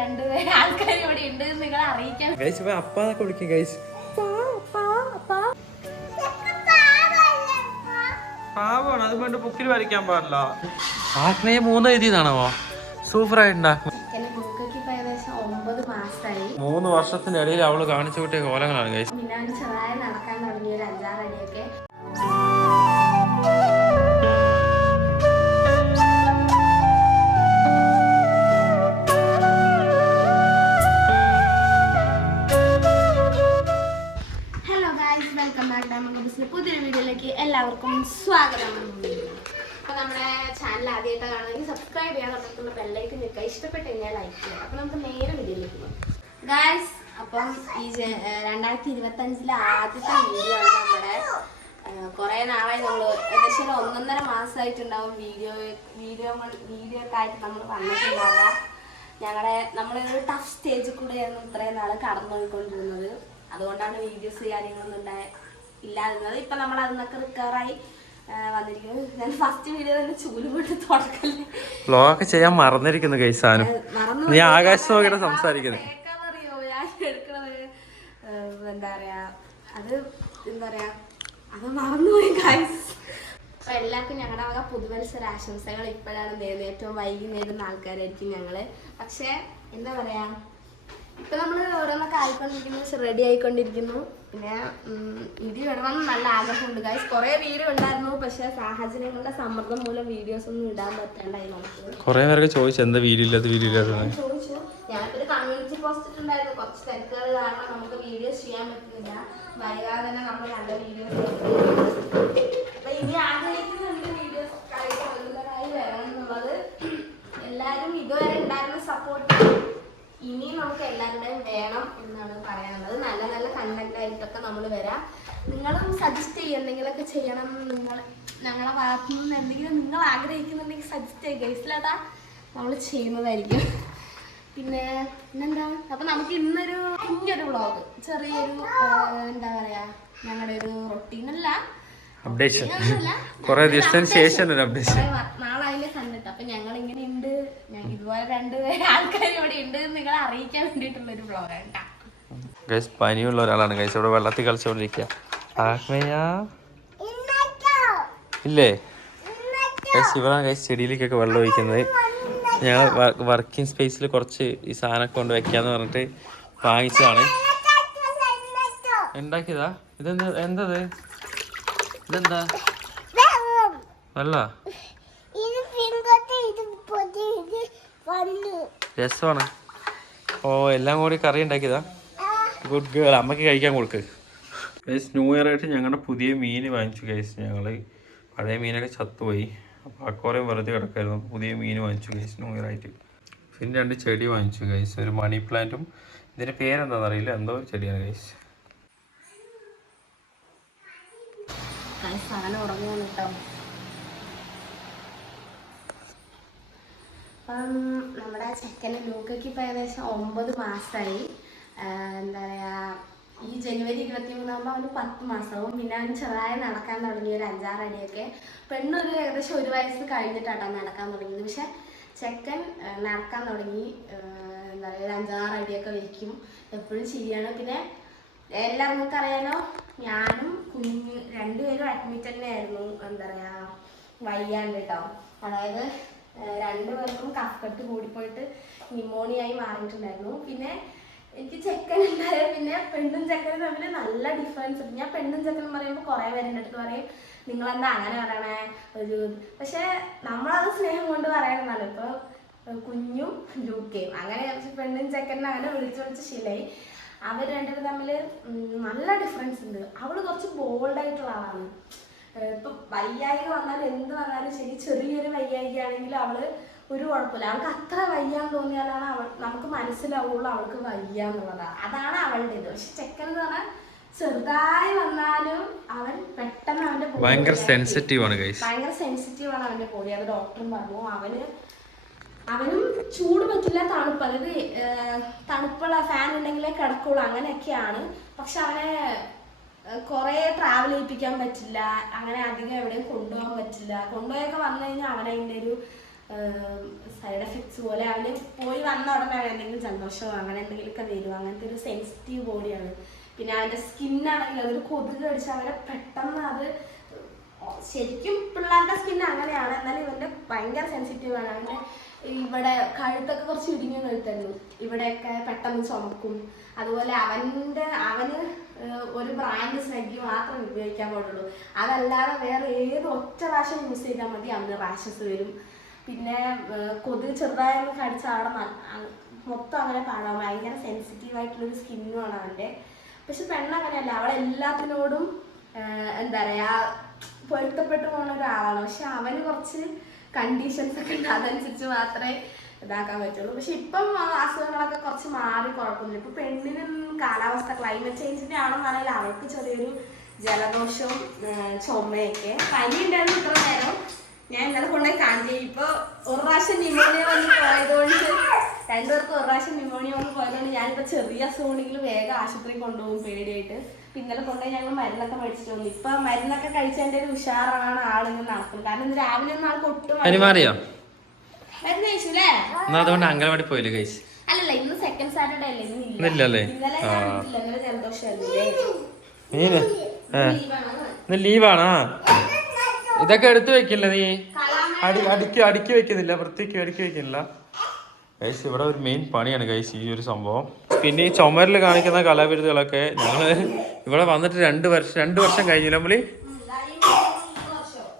രണ്ടുപേരെ ആൾക്കാർ ഇവിടെ ഉണ്ട് നിങ്ങളെ അറിയിക്കാൻ. അപ്പാന്നൊക്കെ വിളിക്കും ഗൈസ്. പാവാണ്, അത് വേണ്ട ബുക്കിൽ വരയ്ക്കാൻ പാടില്ല. ആത്മയെ 3 എഴുതിയതാണോ? സൂപ്പർ ആയിട്ടുണ്ടാക്കും. 3 വർഷത്തിന്റെ ഇടയിൽ അവള് കാണിച്ചു കൂട്ടിയ കോലങ്ങളാണ് ഗൈസ്. ചെറുതായി നടക്കാൻ തുടങ്ങിയ ഒരു 5-6 അടിയൊക്കെ. പുതിയൊരു വീഡിയോയിലേക്ക് എല്ലാവർക്കും സ്വാഗതം. അപ്പോൾ നമ്മുടെ ചാനൽ ആദ്യമായിട്ട് കാണുമെങ്കിൽ സബ്സ്ക്രൈബ് ചെയ്യാൻ, തൊട്ടടുത്തുള്ള ബെല്ലൈക്കൻ നിൽക്കുക, ഇഷ്ടപ്പെട്ട് കഴിഞ്ഞാൽ ലൈക്ക് ചെയ്യുക. അപ്പോൾ നമുക്ക് നേരെ വീഡിയോയിലേക്ക് പോകാം ഗായ്സ്. അപ്പം ഈ 2025 ആദ്യത്തെ വീഡിയോ ആണ് നമ്മുടെ. കുറേ നാളായി നമ്മൾ ഏകദേശം 1.5 മാസമായിട്ടുണ്ടാവും വീഡിയോ ഒക്കെ ആയിട്ട് നമ്മൾ വന്നിട്ടുണ്ടാവുക. നമ്മളൊരു ടഫ് സ്റ്റേജിൽ കൂടെയായിരുന്നു ഇത്രയും നാൾ കടന്നു പോയിക്കൊണ്ടിരുന്നത്. അതുകൊണ്ടാണ് വീഡിയോസ് കാര്യങ്ങളൊന്നും ഇല്ലാതിരുന്നത്. ഇപ്പം നമ്മൾ അതിനൊക്കെ റിക്കവറായി വന്നിരിക്കുന്നത്. ഞാൻ ഫസ്റ്റ് വീഡിയോ തന്നെ ചൂല് കൊണ്ട് തുടക്കല്ലേ വ്ലോഗ് ചെയ്യാൻ മറന്നിരിക്കുന്നു ഗൈസാനും. നീ ആകാശം നോക്കിയിട്ട് സംസാരിക്കുന്നത് അറിയോ? ഞാൻ എടുക്കണത് എന്താ പറയാ, അത് മറന്നുപോയി ഗൈസ്. അപ്പൊ എല്ലാവർക്കും ഞങ്ങളുടെ വക പുതുവത്സര ആശംസകൾ. ഇപ്പോഴാണ് ഏറ്റവും വൈകി നേടുന്ന ആൾക്കാരായിരിക്കും ഞങ്ങള്. പക്ഷെ എന്താ പറയാ, ഇപ്പൊ നമ്മള് ഓരോന്നൊക്കെ ആയിക്കൊണ്ടിരിക്കുന്നു, റെഡി ആയിക്കൊണ്ടിരിക്കുന്നു. പിന്നെ വീഡിയോ ഇടണമെന്ന് നല്ല ആഗ്രഹമുണ്ട് ഗൈസ്. കുറെ വീഡിയോ ഉണ്ടായിരുന്നു, പക്ഷെ സാഹചര്യങ്ങളുടെ സമ്മർദ്ദം മൂലം വീഡിയോസ് ഒന്നും ഇടാൻ പറ്റാണ്ടായി. നമുക്ക് കുറെ പേരൊക്കെ ചോദിച്ചു എന്താ വീഡിയോ ഇല്ലാത്ത ചോദിച്ചു. ഞാനൊരു കമ്മ്യൂണിറ്റി പോസ്റ്റ് ഇട്ടുണ്ടായിരുന്നു. കുറച്ച് തിരക്കുകൾ കാരണം നമുക്ക് വീഡിയോസ് ചെയ്യാൻ പറ്റുന്നില്ല. വൈകാതെ തന്നെ നമ്മൾ നല്ല വീഡിയോസ് അപ്പൊ ഇനി ആഗ്രഹിക്കുന്നുണ്ട് വീഡിയോസ് റെഗുലറായി വരണം എന്നുള്ളത്. എല്ലാവരും ഇതുവരെ ഉണ്ടായിരുന്ന സപ്പോർട്ട് ഇനിയും നമുക്ക് എല്ലാവരുടെയും വേണം എന്നാണ് പറയാനുള്ളത്. നല്ല നല്ല കണ്ടന്റ് ആയിട്ടൊക്കെ നമ്മൾ വരാം. നിങ്ങളും സജസ്റ്റ് ചെയ്യുക, എന്തെങ്കിലുമൊക്കെ ചെയ്യണം ഞങ്ങളെ ഭാഗത്തു നിന്ന് എന്തെങ്കിലും നിങ്ങൾ ആഗ്രഹിക്കുന്നുണ്ടെങ്കിൽ സജസ്റ്റ് ചെയ്യുക ഗൈസിലതാ നമ്മൾ ചെയ്യുന്നതായിരിക്കും. പിന്നെന്താ, അപ്പൊ നമുക്ക് ഇന്നൊരു കുഞ്ഞൊരു വ്ളോഗ്, ചെറിയൊരു എന്താ പറയാ, ഞങ്ങളുടെ ഒരു റൊട്ടീനല്ല, അപ്ഡേഷൻ. നാളായില്ലേ കണ്ടിട്ട്. അപ്പൊ ഞങ്ങൾ ഇങ്ങനെ ഉണ്ട്, ഇതുപോലെ 2 ആൾക്കാർ ഇവിടെ ഉണ്ട് നിങ്ങളെ അറിയിക്കാൻ വേണ്ടിയിട്ടുള്ള ഒരു വ്ളോഗാണ്. ഗൈസ് പനിയുള്ള ഒരാളാണ് ഗൈസ് ഇവിടെ വെള്ളത്തിൽ കളിച്ചോണ്ടിരിക്കുക. ഇല്ലേ ഗൈസ്, ഇവരാണ് ഗൈസ് ചെടിയിലേക്കൊക്കെ വെള്ളം ഒഴിക്കുന്നത്. ഞങ്ങൾ വർക്കിംഗ് സ്പേസിൽ കുറച്ച് ഈ സാധനമൊക്കെ കൊണ്ട് വെക്കാന്ന് പറഞ്ഞിട്ട് വാങ്ങിച്ചതാണ്. ഉണ്ടാക്കിയതാ. ഇതെന്താ ഇതെന്താ വെള്ള രസമാണ്. ഓ എല്ലാം കൂടി കറി ഉണ്ടാക്കിയതാ. Good girl. അമ്മയ്ക്ക് കഴിക്കാൻ കൊടുക്ക് ഗൈസ്. ന്യൂ ഇയർ ആയിട്ട് ഞങ്ങളുടെ പുതിയ മീൻ വാങ്ങിച്ചു ഗൈസ്. ഞങ്ങൾ പഴയ മീനൊക്കെ ചത്തുപോയി, അപ്പോൾ അക്കോറിയം വെറുതെ കിടക്കായിരുന്നു. പുതിയ മീൻ വാങ്ങിച്ചു ഗൈസ് ന്യൂ ഇയർ ആയിട്ട്. പിന്നെ 2 ചെടി വാങ്ങിച്ചു ഗൈസ്. ഒരു മണി പ്ലാന്റും, ഇതിൻ്റെ പേരെന്താണെന്ന് അറിയില്ല, എന്തോ ഒരു ചെടിയാണ് ഗൈസ്. നമ്മുടെ ചെക്കന് ലൂക്കയ്ക്ക് ഇപ്പം ഏകദേശം 9 മാസമായി. എന്താ പറയാ, ഈ ജനുവരി 23 അവന് 10 മാസവും. പിന്നെ അവന് ചെറുതായി നടക്കാൻ തുടങ്ങിയ ഒരു 5-6 അടിയൊക്കെ. പെണ്ണൊരു ഏകദേശം 1 വയസ്സ് കഴിഞ്ഞിട്ടാണ് നടക്കാൻ തുടങ്ങിയത്. പക്ഷെ ചെക്കൻ നടക്കാൻ തുടങ്ങി. എന്താ പറയുക, ഒരു 5-6 അടിയൊക്കെ വയ്ക്കും, എപ്പോഴും ചെയ്യാണ്. പിന്നെ എല്ലാവർക്കും അറിയാലോ, ഞാനും കുഞ്ഞ് 2 പേരും അഡ്മിറ്റ് തന്നെയായിരുന്നു. എന്താ പറയുക, വയ്യാണ്ട് കേട്ടോ. അതായത് 2 പേർക്കും കഫക്കെട്ട് കൂടിപ്പോയിട്ട് ന്യൂമോണിയായി മാറിയിട്ടുണ്ടായിരുന്നു. പിന്നെ എനിക്ക് ചെക്കൻ ഉണ്ടായ പിന്നെ പെണ്ണും ചെക്കനും തമ്മിൽ നല്ല ഡിഫറൻസ് ഉണ്ട്. ഞാൻ പെണ്ണും ചെക്കനും പറയുമ്പോൾ കുറേ പേരുടെ അടുത്ത് പറയും നിങ്ങളെന്താ അങ്ങനെ പറയണേ ഒരു, പക്ഷെ നമ്മളത് സ്നേഹം കൊണ്ട് പറയണമെന്നാണ്. ഇപ്പോൾ കുഞ്ഞും ലൂക്കയും അങ്ങനെ പെണ്ണും ചെക്കനും അങ്ങനെ വിളിച്ച് ശീലമായി. അവർ 2 പേരും തമ്മിൽ നല്ല ഡിഫറൻസ് ഉണ്ട്. അവള് കുറച്ച് ബോൾഡായിട്ടുള്ള ആളാണ്. ഇപ്പം വയ്യായിക വന്നാലും എന്ത് വന്നാലും ശരി, ചെറിയൊരു വയ്യായിക ആണെങ്കിലും അവള് ഒരു കുഴപ്പമില്ല. അവൾക്ക് അത്ര വയ്യാന്ന് തോന്നിയാലാണ് നമുക്ക് മനസ്സിലാവുള്ളൂ അവൾക്ക് വയ്യ എന്നുള്ളതാണ്. അതാണ് അവളുടെ ഇത്. പക്ഷെ ചെക്കൻ എന്ന് പറഞ്ഞാൽ ചെറുതായി വന്നാലും അവൻ പെട്ടെന്ന് അവന്റെ ഭയങ്കര സെൻസിറ്റീവ് ആണ് അവന്റെ ബോഡി. അത് ഡോക്ടറും പറഞ്ഞു. അവനും ചൂട് പറ്റില്ല, തണുപ്പ്, അതായത് തണുപ്പുള്ള ഫാൻ ഉണ്ടെങ്കിലേ കിടക്കുള്ളൂ, അങ്ങനെയൊക്കെയാണ്. പക്ഷെ അവനെ കുറെ ട്രാവൽ ചെയ്യിപ്പിക്കാൻ പറ്റില്ല, അങ്ങനെ അധികം എവിടെയും കൊണ്ടുപോകാൻ പറ്റില്ല. കൊണ്ടുപോയൊക്കെ വന്നു കഴിഞ്ഞാൽ അവനതിൻ്റെ ഒരു സൈഡ് എഫക്ട്സ് പോലെ അവന് പോയി വന്ന ഉടനെ എന്തെങ്കിലും ജലദോഷമോ അങ്ങനെ എന്തെങ്കിലുമൊക്കെ വരും. അങ്ങനത്തെ ഒരു സെൻസിറ്റീവ് ബോഡിയാണ്. പിന്നെ അവൻ്റെ സ്കിന്നാണെങ്കിൽ അതൊരു കൊതുക് കടിച്ചാൽ അവനെ പെട്ടെന്ന് അത് ശരിക്കും പിള്ളേരുടെ സ്കിൻ അങ്ങനെയാണ്, എന്നാലും ഇവൻ്റെ ഭയങ്കര സെൻസിറ്റീവാണ്. അവൻ്റെ ഇവിടെ കഴുത്തൊക്കെ കുറച്ച് ഇടിഞ്ഞു കഴുത്തായിരുന്നു, ഇവിടെയൊക്കെ പെട്ടെന്ന് ചുമക്കും. അതുപോലെ അവന് ഒരു ബ്രാൻഡ് സ്നഗ്ഗി മാത്രം ഉപയോഗിക്കാൻ പാടുള്ളൂ. അതല്ലാതെ വേറെ ഏത് ഒറ്റ പ്രാവശ്യം യൂസ് ചെയ്താൽ മതി അവന് റാഷസ് വരും. പിന്നെ കൊതുക് ചെറുതായൊന്ന് കടിച്ചാൽ അവിടെ മൊത്തം അങ്ങനെ പാടാം. ഭയങ്കര സെൻസിറ്റീവായിട്ടുള്ളൊരു സ്കിന്നുമാണ് അവൻ്റെ. പക്ഷെ പെണ്ണങ്ങനെയല്ല, അവളെല്ലാത്തിനോടും എന്താ പറയുക പൊരുത്തപ്പെട്ടു പോകുന്ന ഒരാളാണ്. പക്ഷെ അവന് കുറച്ച് കണ്ടീഷൻസ് ഒക്കെ ഉണ്ട്, അതനുസരിച്ച് മാത്രമേ ഇതാക്കാൻ പറ്റുള്ളൂ. പക്ഷെ ഇപ്പം അസുഖങ്ങളൊക്കെ കുറച്ച് മാറി കുഴപ്പമില്ല. ഇപ്പം പെണ്ണിനും കാലാവസ്ഥ ക്ലൈമറ്റ് ചേഞ്ചിൻ്റെ ആണെന്നാണെങ്കിൽ അവൾക്ക് ചെറിയൊരു ജലദോഷവും ചുമയൊക്കെ. പനി ഉണ്ടായിരുന്നു ഇത്ര നേരം, ഞാൻ ഇന്നലെ കൊണ്ടുപോയി കാണിച്ചു. ഇപ്പോൾ ഒരു പ്രാവശ്യം ന്യൂമോണിയ വന്ന് പോയതുകൊണ്ട്, രണ്ടുപേർക്കും ഒരു പ്രാവശ്യം ന്യൂമോണിയ വന്ന് പോയതുകൊണ്ട് ഞാനിപ്പോൾ ചെറിയ അസുഖമുണ്ടെങ്കിലും വേഗം ആശുപത്രിയിൽ കൊണ്ടുപോകും പേടിയായിട്ട്. ഇന്നലെ കൊണ്ടുപോയി ഞങ്ങൾ മരുന്നൊക്കെ മേടിച്ചിട്ട് വന്നു. ഇപ്പൊ മരുന്നൊക്കെ കഴിച്ചതിന്റെ ഒരു ഉഷാറാണ് ആളിങ്ങനെ നടക്കുന്നത്. കാരണം ഇന്ന് രാവിലെ ഒന്നും ആൾക്ക് ഒട്ടും മരുന്ന് കഴിച്ചൂലേ. അംഗനവാടി പോയില്ലേ കഴിച്ചു? അല്ലല്ല, ഇന്ന് സെക്കൻഡ് സാറ്റർഡേ അല്ലേ, ഇന്നലെ ഇന്നലെ ജലദോഷമല്ലേ. ലീവാണോ? ഇതൊക്കെ എടുത്തു വെക്കില്ല നീ? അടുക്കി വെക്കുന്നില്ല, വൃത്തിക്ക് അടുക്കി വെക്കുന്നില്ല ഗൈസ്. ഇവിടെ ഒരു മെയിൻ പണിയാണ് ഗൈസ് ഈ ഒരു സംഭവം. പിന്നെ ഈ ചുമരിൽ കാണിക്കുന്ന കലാവിരുദ്ധകളൊക്കെ ഞങ്ങള് ഇവിടെ വന്നിട്ട് 2 വർഷം കഴിഞ്ഞില്ല. നമ്മള്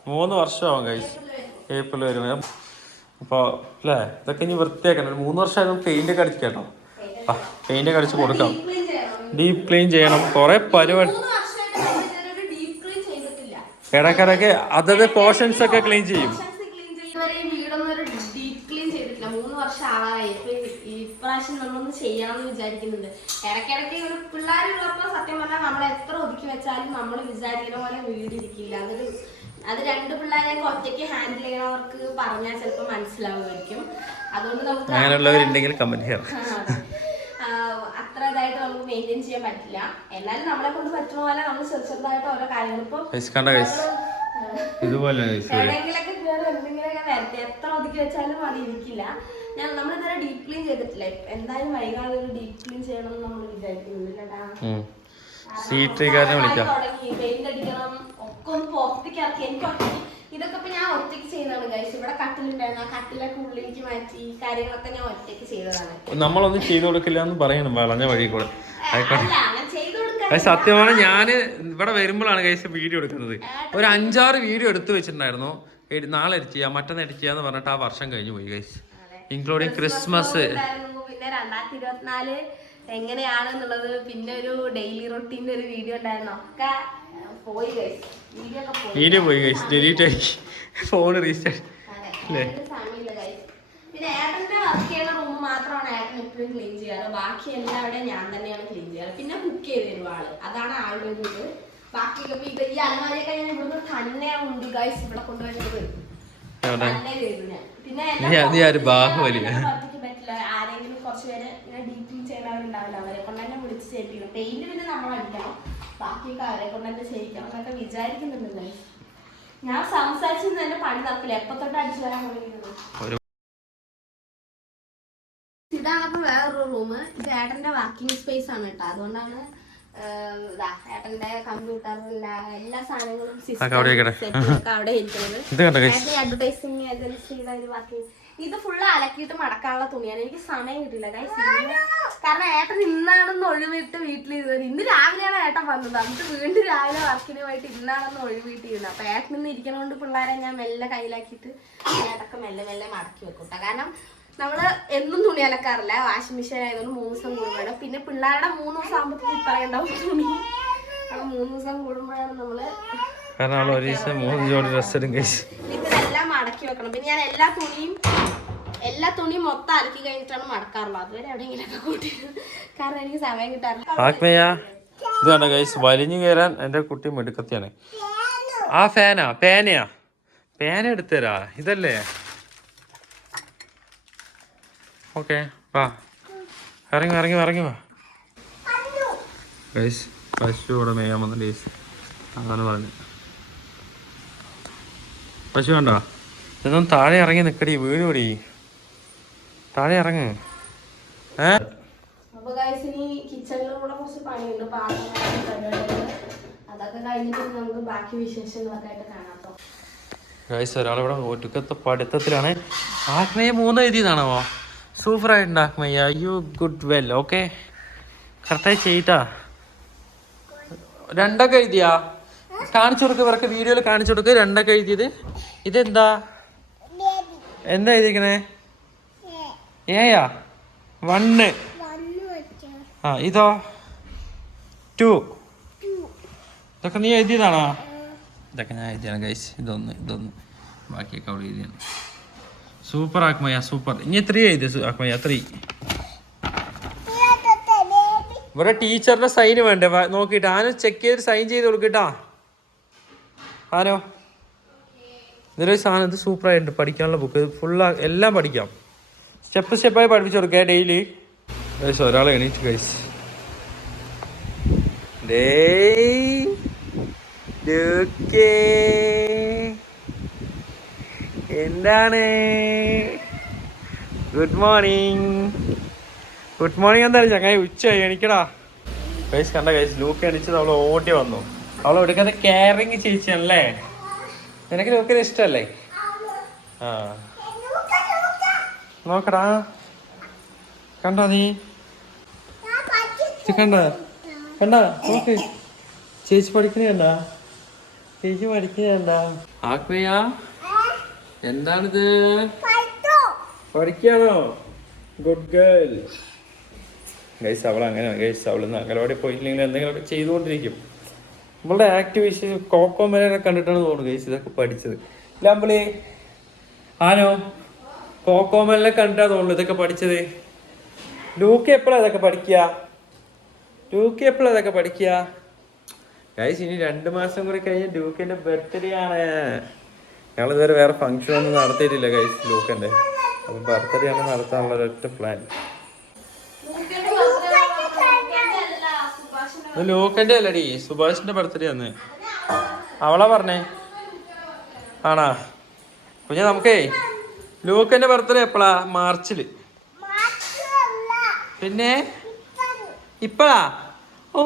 3 വർഷമാവും ഗൈസ്, ഏപ്രിൽ വരുമ്പോൾ. അപ്പോൾ അല്ലേ, ഇതൊക്കെ ഇനി വൃത്തിയാക്കണം. 3 വർഷമായിരുന്നു പെയിന്റ് ഒക്കെ അടിച്ച് കേട്ടോ. പെയിന്റ് ഒക്കെ അടിച്ച് കൊടുക്കാം, ഡീപ്പ് ക്ലീൻ ചെയ്യണം, കുറെ പരിപാടി. ഇടക്കിടക്ക് അതത് പോർഷൻസ് ഒക്കെ ക്ലീൻ ചെയ്യും. ഇപ്രാവശ്യം നമ്മളൊന്ന് ചെയ്യണമെന്ന് വിചാരിക്കുന്നുണ്ട്. ഇടയ്ക്കിടയ്ക്ക് ഒരു പിള്ളേരുള്ളപ്പോൾ സത്യം പറഞ്ഞാൽ നമ്മൾ എത്ര ഒതുക്കി വെച്ചാലും നമ്മൾ വിചാരിക്കുന്ന പോലെ വീടിരിക്കില്ല. അത് 2 പിള്ളേരെയൊക്കെ ഒറ്റയ്ക്ക് ഹാൻഡിൽ ചെയ്യണവർക്ക് പറഞ്ഞാൽ ചിലപ്പോൾ മനസ്സിലാവുമായിരിക്കും. അതുകൊണ്ട് നമുക്ക് അങ്ങനെയുള്ളവരുണ്ടെങ്കിൽ കമന്റ് ചെയ്യാം. അത്ര ഇതായിട്ട് നമുക്ക് മെയിൻറ്റെയിൻ ചെയ്യാൻ പറ്റില്ല. എന്നാലും നമ്മളെ കൊണ്ട് പറ്റുന്ന പോലെ നമ്മൾ ചെറുതായിട്ട് ഓരോ കാര്യങ്ങൾ ഇപ്പൊ എവിടെയെങ്കിലൊക്കെ കയറി എന്തെങ്കിലുമൊക്കെ വരട്ടെ. എത്ര ഒതുക്കി വെച്ചാലും അത് ഇരിക്കില്ല. നമ്മളിതുവരെ ഡീപ് ക്ലീൻ ചെയ്തിട്ടില്ല. എന്തായാലും വൈകാതെ ഒരു ഡീപ് ക്ലീൻ ചെയ്യണം എന്ന് നമ്മൾ വിചാരിക്കുന്നുണ്ട്. തുടങ്ങി പെയിന്റ് അടിക്കണം, ഒക്കെ ഒന്ന് പുറത്തേക്ക് ഇറക്കി. എനിക്ക് ഒറ്റയ്ക്ക് ഇതൊക്കെ ഇപ്പൊ ഞാൻ ഒറ്റയ്ക്ക് ചെയ്യുന്നതാണ് ഗൈസ്. ഇവിടെ കട്ടിലുണ്ടായിരുന്നു, ആ കട്ടിലൊക്കെ ഉള്ളിലേക്ക് മാറ്റി കാര്യങ്ങളൊക്കെ ഞാൻ ഒറ്റയ്ക്ക് ചെയ്തതാണ്. നമ്മളൊന്നും ചെയ്തു കൊടുക്കില്ല എന്ന് പറയണം വളഞ്ഞ വഴി കൂടെ. ചെയ്തു സത്യമാണ്, ഞാൻ ഇവിടെ വരുമ്പോഴാണ് ഗൈസ് വീഡിയോ എടുക്കുന്നത്. ഒരു 5-6 വീഡിയോ എടുത്തു വെച്ചിട്ടുണ്ടായിരുന്നു. നാളെ എഡിറ്റ് ചെയ്യാം, മറ്റന്ന് എഡിറ്റ് ചെയ്യാന്ന് പറഞ്ഞിട്ട് ആ വർഷം കഴിഞ്ഞു പോയി ഗൈസ്, ഇൻക്ലൂഡിങ് ക്രിസ്മസ്. പിന്നെ 2024 എങ്ങനെയാണെന്നുള്ളത്, പിന്നെ ഒരു ഡെയിലി റൊട്ടീൻ്റെ ഒരു വീഡിയോ ഉണ്ടായിരുന്നു, ഒക്കെ പോയി ഗൈസ്. വീഡിയോ പോയി ഗൈസ്, ഡിലീറ്റ് ആയി, ഫോൺ റീസ്റ്റാർട്ട്. സമയമില്ല ഗൈസ്. പിന്നെ ഏട്ടന്റെ വർക്ക് ചെയ്യുന്ന റൂം മാത്രമാണ് ഏട്ടൻ എപ്പോഴും ക്ലീൻ ചെയ്യാറ്. ബാക്കി എല്ലാവരുടെയും ഞാൻ തന്നെയാണ് ക്ലീൻ ചെയ്യാറ്. പിന്നെ കുക്ക് ചെയ്ത് തരും ആള്, അതാണ് ആളുടെ ഒരു ഇത്. ബാക്കിയൊക്കെ ഇത് ഈ അലമാരിയൊക്കെ ഞാൻ ഇവിടുന്ന് തന്നെ ഉണ്ട് ഗൈസ്, ഇവിടെ കൊണ്ടുവരുന്നത് തന്നെ ചെയ്തു ഞാൻ. പിന്നെ പറ്റില്ല, ആരെങ്കിലും കുറച്ച് പേര് ഇങ്ങനെ ഡീപ് ക്ലീൻ ചെയ്യുന്നവരുണ്ടാവില്ല, അവരെ കൊണ്ട് തന്നെ വിളിച്ച് ചെയ്യിപ്പിക്കണം. പെയിന്റ് പിന്നെ നമ്മൾ അടിക്കണം, ബാക്കിയൊക്കെ അവരെ കൊണ്ട് തന്നെ ചെയ്യിക്കണം എന്നൊക്കെ വിചാരിക്കുന്നുണ്ട് ഗൈസ്. ഞാൻ സംസാരിച്ചിരുന്നു എന്റെ പണി തപ്പില്ല, എപ്പൊ തൊട്ട് അടിച്ചു വരാൻ തുടങ്ങിയത്. ഇതാണ് വേറൊരു റൂം. ഇത് ഏട്ടന്റെ വർക്കിംഗ് സ്പേസ് ആണ് കേട്ടോ. അതുകൊണ്ടാണ് ഏട്ടന്റെ കമ്പ്യൂട്ടർ എല്ലാ സാധനങ്ങളും അവിടെ ഇരിക്കുന്നത്. അഡ്വർടൈസിങ് ഏജൻസിയുടെ ഒരു വർക്കിംഗ്. ഇത് ഫുള്ള് അലക്കിയിട്ട് മടക്കാനുള്ള തുണിയാണ്. എനിക്ക് സമയം കിട്ടില്ല ഗൈസ്, കാരണം ഏട്ടൻ ഇന്നാണെന്ന് ഒഴിവിട്ട് വീട്ടിലിരുന്നത്. ഇന്ന് രാവിലെയാണ് ഏട്ടൻ വന്നത്, എന്നിട്ട് വീണ്ടും രാവിലെ വർക്കിന് പോയിട്ട് ഇന്നാണെന്ന് ഒഴിവിട്ടിരുന്നത്. അപ്പൊ ഏട്ടൻ ഇന്ന് ഇരിക്കണോണ്ട് പിള്ളേരെ ഞാൻ മെല്ലെ കയ്യിലാക്കിയിട്ട് ഏട്ടൊക്കെ മെല്ലെ മെല്ലെ മടക്കി വെക്കും. കാരണം നമ്മള് എന്നും തുണി അലക്കാറില്ല, വാഷിംഗ് മെഷീൻ ആയതുകൊണ്ട് 3 ദിവസം കൂടുമ്പോഴാണ്. പിന്നെ പിള്ളേരുടെ 3 ദിവസം ആകുമ്പോഴത്തേക്ക് ഇത്രയുണ്ടാവും തുണി. 3 ദിവസം കൂടുമ്പോഴാണ് നമ്മള് ഇതെല്ലാം മടക്കി വെക്കണം. പിന്നെ ഞാൻ എല്ലാ തുണിയും മൊത്തം അലക്കി കഴിഞ്ഞിട്ടാണ് മടക്കാറുള്ളത്. അതുവരെ എവിടെയെങ്കിലൊക്കെ കൂട്ടിയിരുന്നു, കാരണം എനിക്ക് സമയം കിട്ടാറില്ല. ഇത് കണ്ട ഗൈസ്, വലിഞ്ഞു കയറാൻ എന്റെ കുട്ടി മെടുക്കത്തിയാണ്. ആ പേന എടുത്തരാ, ഇതല്ലേ? ഓക്കെ വാ, ഇറങ്ങി വാ ഗൈസ്. പശു ഇവിടെ മേയാൻ വന്ന ഗൈസ്, അതാണ് പറഞ്ഞു. പശു കണ്ടോ? ഇതൊന്നും താഴെ ഇറങ്ങി നിക്കടി, വീഴുപടി. താഴെ ഇറങ്ങ്. അപ്പൊ ഗൈസ് ഇനി കിച്ചണിലും കൂടെ കുറച്ച് പണിയുണ്ട്, പാത്രങ്ങൾ അതൊക്കെ കഴിഞ്ഞിട്ട് നമുക്ക് ബാക്കി വിശേഷങ്ങളൊക്കെ ആയിട്ട് കാണാം. ഗൈസ് ഒരാളിവിടെ ഒടുക്കത്തെ പഠിത്തത്തിലാണ്. ആത്മയെ 3 എഴുതിയതാണോ? സൂപ്പറായിട്ടുണ്ട് ആത്മയ്യ. You good well. ഓക്കെ, കറക്റ്റായി ചെയ്താ. 2 എഴുതിയാ? കാണിച്ചു കൊടുക്ക്, ഇവർക്ക് വീഡിയോയിൽ കാണിച്ചു കൊടുക്ക്. 2 എഴുതിയത്. ഇതെന്താ, എന്താ എഴുതിയിരിക്കണേ? ഏയാ? 1. ആ ഇതോ 2. ഇതൊക്കെ നീ എഴുതിയതാണോ? ഇതൊക്കെ ഞാൻ എഴുതിയാണ് ഗൈസ്. ഇതൊന്ന് ബാക്കിയൊക്കെ അവിടെ എഴുതിയാണ്. Super ആക്മയ്യ, super. ഇനി 3 എഴുതി ആക്മയ്യ, 3. ഇവിടെ ടീച്ചറിന്റെ സൈന് വേണ്ടേ? നോക്കിയിട്ട് ആനോ ചെക്ക് ചെയ്ത് സൈൻ ചെയ്ത് കൊടുക്കട്ടാ. ആനോ ഇതൊരു സാധനം, ഇത് സൂപ്പറായിട്ടുണ്ട്. പഠിക്കാനുള്ള ബുക്ക് ഇത് ഫുള്ള് എല്ലാം പഠിക്കാം. സ്റ്റെപ്പായി പഠിപ്പിച്ചു കൊടുക്കുക ഡെയിലി. ഗൈസ് ഒരാൾ എണീറ്റ് ഗൈസ്. എന്താണ്? Good morning. Good morning. എന്തായാലും ചങ്ങായി ഉച്ചയായി, എണിക്കടാ. ഗൈസ് കണ്ട ഗൈസ്, ലൂക്ക് എണിച്ചത് അവൾ ഓടി വന്നു. അവൾ എടുക്കാതെ കെയറിങ് ചേച്ചിയാണല്ലേ. നിനക്ക് ലൂക്കിന് ഇഷ്ടമല്ലേ? ആ നോക്കടാ, കണ്ടോ നീ? കണ്ട നോക്ക്, ചേച്ചി പഠിക്കണ. ചേച്ചി പഠിക്കണ. ആക്മയ്യ എന്താണിത്? പഠിക്കാണോ? Good girl. ഗൈസ് അവൾ അങ്ങനെയാണ് ഗൈസ്. അവളിന്ന് അംഗനവാടി പോയില്ലെങ്കിൽ എന്തെങ്കിലുമൊക്കെ ചെയ്തുകൊണ്ടിരിക്കും. നമ്മളുടെ ആക്ടിവിഷൻ കോക്കോമേനെ കണ്ടിട്ടാണ് തോന്നുന്നു ഗൈസ് ഇതൊക്കെ പഠിച്ചത്. ലംബിളി ആനോ കോക്കോമേനെ കണ്ടിട്ടാണ് തോന്നുന്നു ഇതൊക്കെ പഠിച്ചത്. ലൂക്ക് എപ്പോഴാണ് ഇതൊക്കെ പഠിക്കുക? ഗൈസ് ഇനി 2 മാസം കൂടി കഴിഞ്ഞ് ലൂക്കിന്റെ ബർത്ത്ഡേ ആണ്. ഞങ്ങളിതുവരെ വേറെ ഫംഗ്ഷൻ ഒന്നും നടത്തിയിട്ടില്ല ഗൈസ് ലൂക്കിന്റെ. അപ്പം ബർത്ത്ഡേ ആണ് നടത്താനുള്ള ഒരൊറ്റ പ്ലാൻ. ലൂക്കന്റെ അല്ലടി, സുഭാഷിന്റെ ബർത്ത്ഡേ ആണ്. അവളാ പറഞ്ഞേ ആണാ കുഞ്ഞ? നമുക്കേ ലൂക്കന്റെ ബർത്ത്ഡേ എപ്പോഴാ? മാർച്ചില്. പിന്നെ ഇപ്പഴാ? ഓ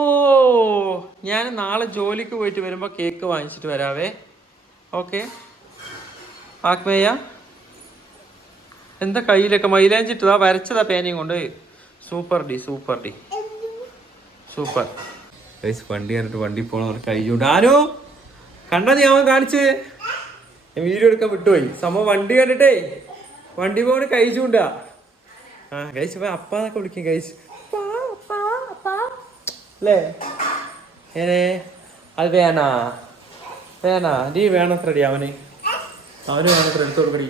ഞാൻ നാളെ ജോലിക്ക് പോയിട്ട് വരുമ്പോ കേക്ക് വാങ്ങിച്ചിട്ട് വരാവേ. ഓക്കെ ആക്മയ്യ. എന്താ കയ്യിലൊക്കെ മൈലാഞ്ചിട്ടതാ? വരച്ചതാ പേനയും കൊണ്ട്. Super D super. വണ്ടി കണ്ടിട്ട് വണ്ടി പോണ കൈ ചൂടാനോ കണ്ടാ? നീ അവൻ കാണിച്ച് വീഡിയോ എടുക്കാൻ വിട്ടുപോയി. സംഭവം വണ്ടി കണ്ടിട്ടേ വണ്ടി പോണ കൈ ചൂണ്ടാ. ആ ഗൈസ് അപ്പാന്നൊക്കെ വിളിക്കും ഗൈസ് അല്ലേ? അത് വേണാ നീ വേണത്രടി അവന് വേണത്ര എടുത്തു കൊടുക്കടി.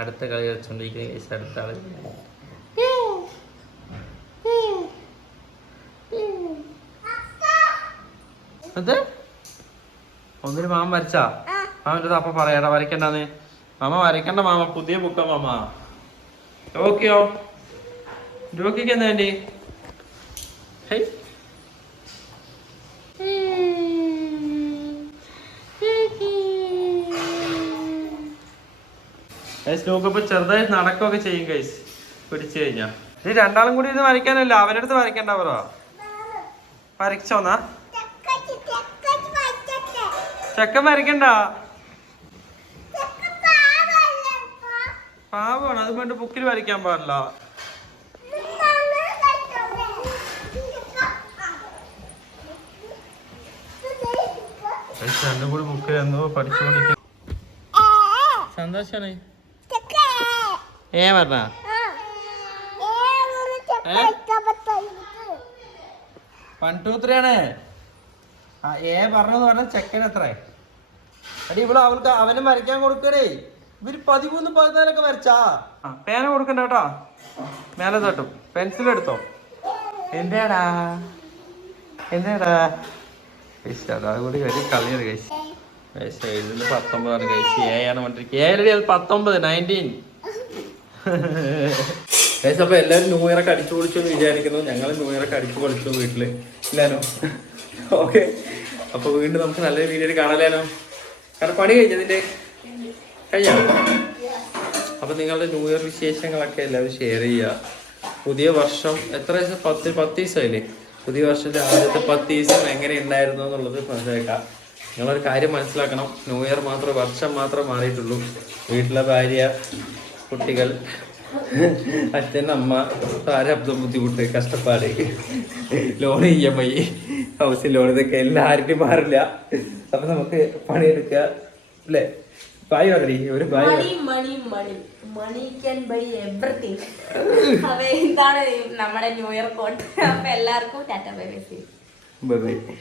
അടുത്ത കളി കളിച്ചോണ്ടിരിക്കുന്ന ഗൈസ്. അടുത്ത ആള് അത് ഒന്നിന് മാമ വരച്ചാ? മാമൻ്റെ അപ്പ പറയാടാ വരയ്ക്കണ്ടെന്ന്. മാമ വരയ്ക്കണ്ട മാമ, പുതിയ ബുക്കാ മാമ. ഓക്കെയോ? ജോക്കിക്ക് എന്താ വേണ്ടി? നോക്കപ്പോ ചെറുതായിട്ട് നടക്കുകയൊക്കെ ചെയ്യും ഗൈസ് പിടിച്ചു കഴിഞ്ഞാ. ഈ 2 ആളും കൂടി ഇരുന്ന് വരയ്ക്കാനല്ല, അവൻ്റെ അടുത്ത് വരയ്ക്കണ്ട പറ. വരച്ചോന്നാ ചെക്കൻ വരയ്ക്കണ്ട. പാവമാണ്, അത് വേണ്ട ബുക്കിൽ വരയ്ക്കാൻ പാടില്ല. രണ്ടും കൂടി ബുക്കിൽ എന്തോ പഠിച്ചുകൊണ്ടിരിക്കും. സന്തോഷാണ്. പറഞ്ഞ 1 2 3 ആണ്. പറഞ്ഞെന്ന് പറഞ്ഞ ചെക്കൻ എത്ര അടി ഇവിടെ അവൾക്ക് അവനും വരയ്ക്കാൻ കൊടുക്കണേ. ഇവര് 13 14 വരച്ചാ. പേന കൊടുക്കണ്ട കേട്ടോ, മേലെ തട്ടും. പെൻസിൽ എടുത്തോ. എന്താടാ അതുകൂടി വരും കളിയത് കഴിച്ച്. ഇതിൽ 19 കഴിച്ച്. ആണ് പറഞ്ഞിരിക്കുക. 19 19. അപ്പൊ എല്ലാവരും ന്യൂ ഇയറൊക്കെ അടിച്ചു പൊളിച്ചു എന്ന് വിചാരിക്കുന്നു. ഞങ്ങൾ ന്യൂ ഇയറൊക്കെ അടിച്ചു പൊളിച്ചു വീട്ടില് ഇല്ലാനോ. ഓക്കെ അപ്പൊ വീണ്ടും നമുക്ക് നല്ലൊരു വീഡിയോ കാണാലോ. കാരണം പണി കഴിഞ്ഞതിന്റെ കഴിഞ്ഞോ? അപ്പൊ നിങ്ങളുടെ ന്യൂ ഇയർ വിശേഷങ്ങളൊക്കെ എല്ലാവരും ഷെയർ ചെയ്യുക. പുതിയ വർഷം എത്ര ദിവസം? 10 ദിവസമായില്ലേ? പുതിയ വർഷത്തെ ആദ്യത്തെ 10 ദിവസം എങ്ങനെ ഉണ്ടായിരുന്നു എന്നുള്ളത് മനസ്സിലാക്കാം. നിങ്ങളൊരു കാര്യം മനസ്സിലാക്കണം, ന്യൂ ഇയർ മാത്രം വർഷം മാത്രം മാറിയിട്ടുള്ളൂ. വീട്ടിലെ ഭാര്യ, കുട്ടികൾ, അച്ഛൻ, അമ്മ, പ്രാരാബ്ദം, ബുദ്ധിമുട്ട്, കഷ്ടപ്പാട്, ലോൺ, EMI, ഹൗസിൽ ലോൺ, ഇതൊക്കെ എല്ലാവരുടെയും മാറില്ല. അപ്പൊ നമുക്ക് പണിയെടുക്കുക അല്ലേ? ബായ് പറയടി, ഒരു bye. Money can buy everything. അപ്പൊ ഇതാണ് നമ്മുടെ ന്യൂ ഇയർ കോട്ട്. അപ്പൊ എല്ലാവർക്കും tata bye bye. Bye by.